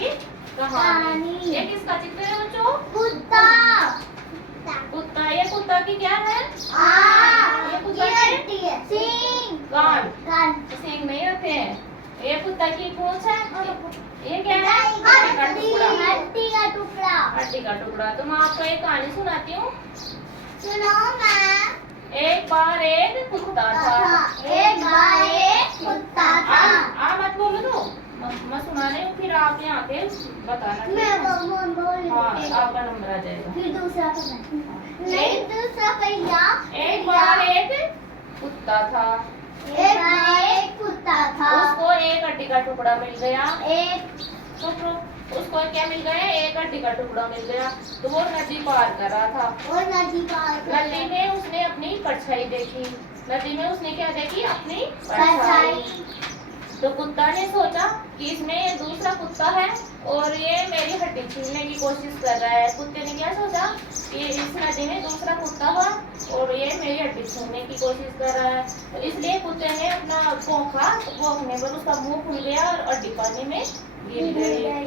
की कहानी। ये किसका चित्र है बच्चों? कुत्ता। कुत्ता। ये कुत्ता की क्या है? ये कुत्ता की सींग। कान। सींग नहीं होते हैं। ये कुत्ता की पूंछ है। ये क्या है? हड्डी का टुकड़ा। हड्डी का टुकड़ा। तो मैं आपको एक कहानी सुनाती हूँ। सुनो मैम। एक बार एक कुत्ता था। एक बार एक कुत्ता था। आप मत बोलो तो मैं सुना रही हूँ, फिर आप यहाँ पे बताना। मैं बोल हाँ, आपका नंबर आ जाएगा। फिर दूसरा नहीं, दूसरा पहिया। एक बार एक कुत्ता था। एक बार एक कुत्ता था। उसको एक हड्डी का टुकड़ा मिल गया। उसको क्या मिल गया? एक हड्डी का टुकड़ा मिल गया। तो वो नदी पार कर रहा था। नदी में उसने अपनी परछाई देखी। नदी में उसने क्या देखी? अपनी परछाई। तो कुत्ता ने सोचा कि इसमें ये दूसरा कुत्ता है और ये मेरी हड्डी छीनने की कोशिश कर रहा है। कुत्ते ने क्या सोचा कि इस नदी में दूसरा कुत्ता हुआ और ये मेरी हड्डी छीनने की कोशिश कर रहा है। तो इसलिए कुत्ते ने अपना भौंका। भौंकने पर उसका मुंह खुल गया और हड्डी पानी में गिर गई।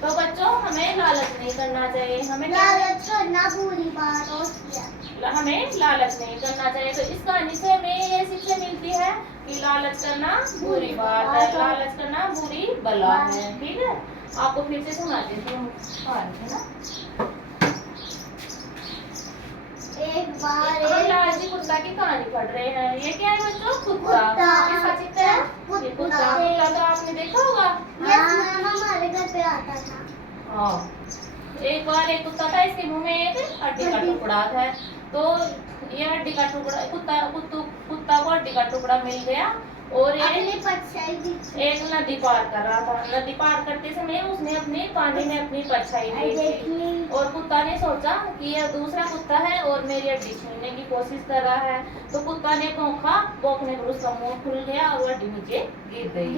तो बच्चों, हमें लालच नहीं करना चाहिए। हमें लालच करना बुरी बात होती है। हमें लालच नहीं करना चाहिए। तो इस कहानी से हमें ये शिक्षा मिलती है कि लालच करना बुरी बात है। लालच करना बुरी बला है। ठीक है, आपको फिर से सुनाते थे ना। एक बार हम लालची कुत्ता की कहानी पढ़ रहे हैं। ये क्या है बच्चों? कुत्ता। किसका चित्र है? ये कुत्ता। कुत्ता तो आपने देखा होगा। हमारे घर पे आता था। हाँ, एक बार एक कुत्ता था। इसके मुंह में एक हड्डी का टुकड़ा था। तो ये हड्डी का टुकड़ा कुत्ता को हड्डी का टुकड़ा मिल गया और एक नदी पार कर रहा था। नदी पार करते समय उसने अपने पानी में अपनी परछाई देखी और कुत्ता ने सोचा कि यह दूसरा कुत्ता है और मेरी हड्डी छीनने की कोशिश कर रहा है। तो कुत्ता ने भौंका। भौंकने पर उसका मुंह खुल गया और हड्डी नीचे गिर गई।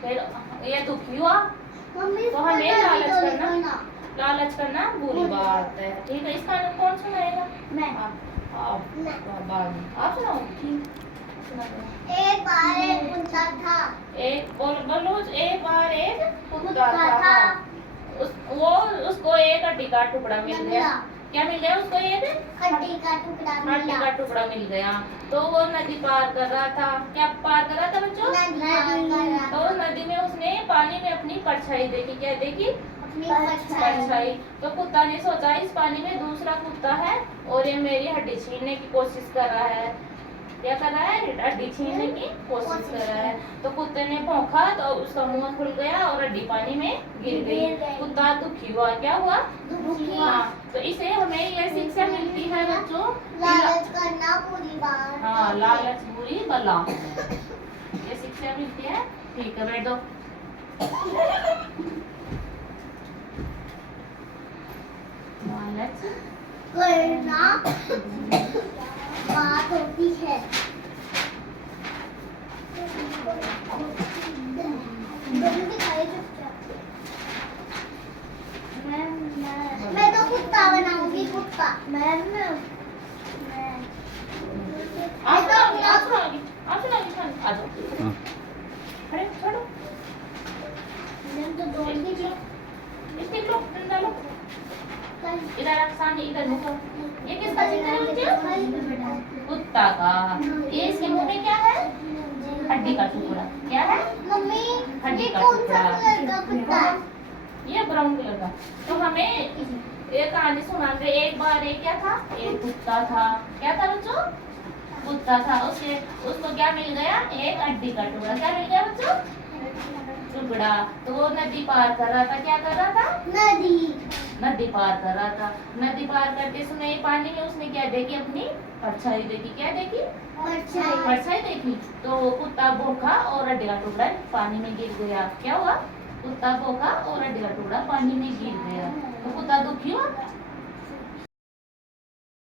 फिर यह दुखी हुआ। तो हमें लालच करना बुरी बात है। ठीक है, इसका कौन सुनाएगा? आप सुनाओ। एक बार एक कुत्ता था। बोलो। एक बार एक कुत्ता था। उसको एक हड्डी का टुकड़ा मिल गया। क्या मिल गया उसको? एक हड्डी का टुकड़ा मिल गया। तो वो नदी पार कर रहा था। क्या पार कर रहा था बच्चों? तो नदी में उसने पानी में अपनी परछाई देखी। क्या देखी? परछाई। तो कुत्ता ने सोचा इस पानी में दूसरा कुत्ता है और ये मेरी हड्डी छीनने की कोशिश कर रहा है। क्या कर रहा है? हड्डी छीनने की कोशिश कर रहा है। तो कुत्ते ने भौंका तो उसका मुंह खुल गया और हड्डी पानी में गिर गई। कुत्ता दुखी हुआ। क्या हुआ? हाँ, तो इसे हमें यह शिक्षा मिलती है बच्चों, लालच करना बुरी बात। हाँ, लालच बुरी बला। ये शिक्षा मिलती है। ठीक है, बैठ दो। लालच करना बात होती है। मैं तो कुत्ता बनाऊंगी। कुत्ता अरे छोड़ो। तो दो इधर सामने, इधर मुको। ये किसका चित्र है बच्चों? कुत्ता का। ये इसके मुंह में क्या है? हड्डी का टुकड़ा। क्या है? मम्मी, हड्डी ये का कौन सा टुकड़ा। कलर का कुत्ता है? ये ब्राउन कलर का। तो हमें एक कहानी सुना रहे। एक बार एक क्या था? एक कुत्ता था। क्या था बच्चों? कुत्ता था। उसको क्या मिल गया? एक हड्डी का टुकड़ा। क्या मिल गया बच्चों? टुकड़ा। तो वो नदी पार कर रहा था। क्या कर रहा था? नदी पार कर रहा था। नदी पार करते समय पानी में उसने क्या देखी? अपनी परछाई देखी। क्या देखी? परछाई देखी। तो कुत्ता भौंका और हड्डी का टुकड़ा पानी में गिर गया। क्या हुआ? कुत्ता भौंका और हड्डी का टुकड़ा पानी में गिर गया। तो कुत्ता दुखी हुआ।